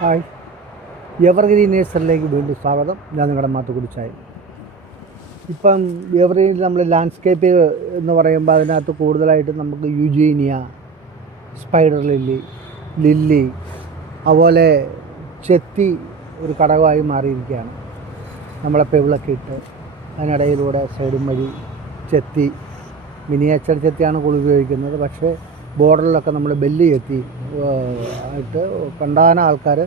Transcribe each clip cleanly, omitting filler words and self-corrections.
Hi, evergreen നേഴ്സറിലേക്ക് വീണ്ടും സ്വാഗതം. ഞാൻ നിങ്ങളുടെ മാത്തുക്കുടി ചായ. ഇപ്പം എവർഗ്രീനിൽ നമ്മൾ ലാൻഡ്സ്കേപ്പ് എന്ന് പറയുമ്പോൾ അതിനകത്ത് കൂടുതലായിട്ട് നമുക്ക് യുജീനിയ, സ്പൈഡർ ലില്ലി, അതുപോലെ ചെത്തി ഒരു ഘടകമായി മാറിയിരിക്കുകയാണ്. നമ്മളെ പെവിളൊക്കെ ഇട്ട് അതിനിടയിലൂടെ സൈഡും വഴി ചെത്തി, മിനിയേച്ചർ ചെത്തിയാണ് കൂടുതൽ ഉപയോഗിക്കുന്നത്. പക്ഷേ ബോർഡറിലൊക്കെ നമ്മൾ ബെല്ല് ചെത്തി ആയിട്ട് കണ്ടാന ആൾക്കാർ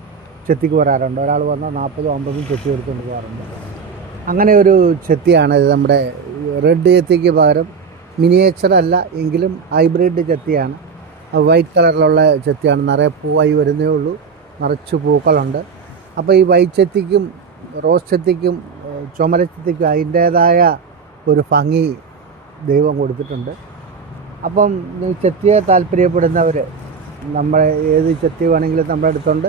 ചെത്തിക്ക് വരാറുണ്ട്. ഒരാൾ വന്നാൽ 40-50 ചെത്തി എടുത്തുകൊണ്ട് പോകാറുണ്ട്. അങ്ങനെ ഒരു ചെത്തിയാണ് ഇത്. നമ്മുടെ റെഡ് ചെത്തിക്ക് പകരം മിനിയേച്ചർ അല്ല എങ്കിലും ഹൈബ്രിഡ് ചെത്തിയാണ്. വൈറ്റ് കളറിലുള്ള ചെത്തിയാണ്. നിറയെ പൂവായി വരുന്നേ ഉള്ളൂ, നിറച്ച് പൂക്കളുണ്ട്. അപ്പോൾ ഈ വൈറ്റ് ചെത്തിക്കും റോസ് ചെത്തിക്കും ചുമല ചെത്തിക്കും അതിൻ്റേതായ ഒരു ഭംഗി ദൈവം കൊടുത്തിട്ടുണ്ട്. അപ്പം ചെത്തിയെ താല്പര്യപ്പെടുന്നവർ നമ്മളെ ഏത് ചെത്തി വേണമെങ്കിലും നമ്മുടെ അടുത്തുണ്ട്.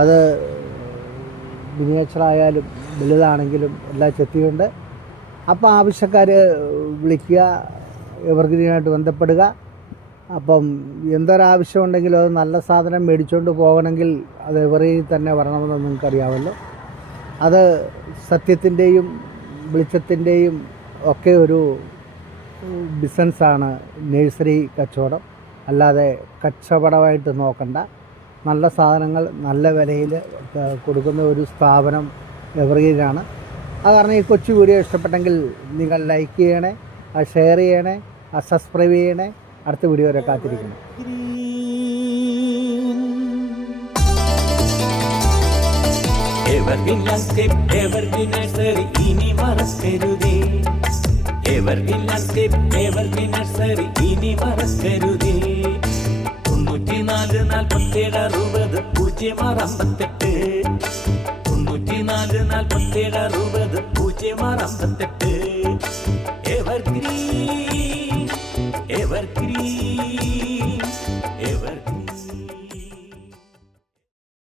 അത് മിനിയേച്ചറായാലും വലുതാണെങ്കിലും എല്ലാ ചെത്തിയുണ്ട്. അപ്പോൾ ആവശ്യക്കാർ വിളിക്കുക, എവർഗ്രീനായിട്ട് ബന്ധപ്പെടുക. അപ്പം എന്തൊരാവശ്യം ഉണ്ടെങ്കിലും അത് നല്ല സാധനം മേടിച്ചുകൊണ്ട് പോകണമെങ്കിൽ അത് എവർഗ്രീനിൽ തന്നെ വരണമെന്ന് നിങ്ങൾക്കറിയാമല്ലോ. അത് സത്യത്തിൻ്റെയും വെളിച്ചത്തിൻ്റെയും ഒക്കെ ഒരു ബിസിനസ്സാണ് നഴ്സറി കച്ചവടം. അല്ലാതെ കച്ചവടമായിട്ട് നോക്കണ്ട. നല്ല സാധനങ്ങൾ നല്ല വിലയിൽ കൊടുക്കുന്ന ഒരു സ്ഥാപനം എവർഗ്രീനാണ്. അത് കാരണം ഈ കൊച്ചു വീഡിയോ ഇഷ്ടപ്പെട്ടെങ്കിൽ നിങ്ങൾ ലൈക്ക് ചെയ്യണേ, അത് ഷെയർ ചെയ്യണേ, അത് സബ്സ്ക്രൈബ് ചെയ്യണേ. അടുത്ത വീഡിയോ വരെ കാത്തിരിക്കണം. എവർഗ്രീൻ ലാൻഡ്സ്കേപ്പ്, എവർഗ്രീൻ നഴ്സറി ഇനി മറക്കരുതേ. എവർഗ്രീൻ ലാൻഡ്സ്കേപ്പ്, എവർഗ്രീൻ നഴ്സറി ഇനി മറക്കരുതേ. 94 47 60 058 94 47 60 058